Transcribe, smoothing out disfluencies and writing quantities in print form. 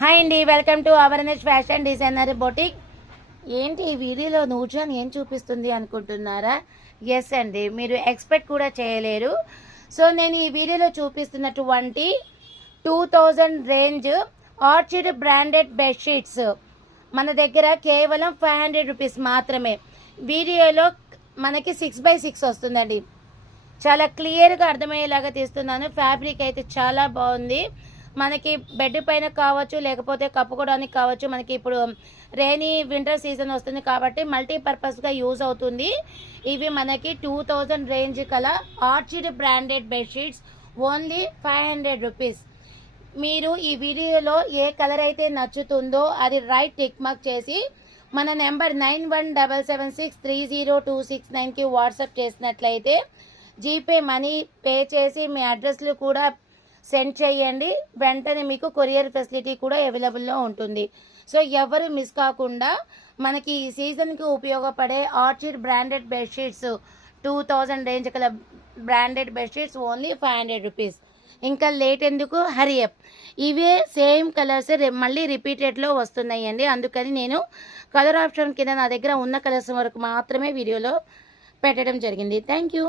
Hi అండి, welcome to awareness fashion designer boutique. ఏంటి ఈ వీడియోలో నూర్జాన్ ఏం చూపిస్తుంది అనుకుంటున్నారా? ఎస్ అండి, మీరు ఎక్స్పెక్ట్ కూడా చేయలేరు. సో నేను ఈ వీడియోలో చూపిస్తున్నటువంటి 2000 రేంజ్ ఆర్చిడ్ బ్రాండెడ్ బెడ్షీట్స్ మన దగ్గర కేవలం 500 రూపీస్ మాత్రమే. వీడియోలో మనకి 6x6 వస్తుందండి. చాలా క్లియర్గా అర్థమయ్యేలాగా తీస్తున్నాను. ఫ్యాబ్రిక్ అయితే చాలా బాగుంది. మనకి బెడ్ పైన కావచ్చు, లేకపోతే కప్పుకోవడానికి కావచ్చు. మనకి ఇప్పుడు రైనీ వింటర్ సీజన్ వస్తుంది కాబట్టి మల్టీపర్పస్గా యూజ్ అవుతుంది. ఇవి మనకి 2000 రేంజ్ కల orchid branded bedsheets only 500 rupees. మీరు ఈ వీడియోలో ఏ కలర్ అయితే నచ్చుతుందో అది రైట్ టిక్ మార్క్ చేసి మన నెంబర్ 9177630269కి వాట్సాప్ చేసినట్లయితే జీపే మనీ పే చేసి మీ అడ్రస్లు కూడా సెండ్ చేయండి. వెంటనే మీకు కొరియర్ ఫెసిలిటీ కూడా అవైలబుల్లో ఉంటుంది. సో ఎవరు మిస్ కాకుండా మనకి ఈ సీజన్కి ఉపయోగపడే ఆర్చిడ్ బ్రాండెడ్ బెడ్షీట్స్ 2000 రేంజ్ కల బ్రాండెడ్ బెడ్షీట్స్ ఓన్లీ 500 రూపీస్. ఇంకా లేట్ ఎందుకు, హరియప్. ఇవే సేమ్ కలర్స్ మళ్ళీ రిపీటెడ్లో వస్తున్నాయండి. అందుకని నేను కలర్ ఆప్షన్ కింద నా దగ్గర ఉన్న కలర్స్ వరకు మాత్రమే వీడియోలో పెట్టడం జరిగింది. Thank you.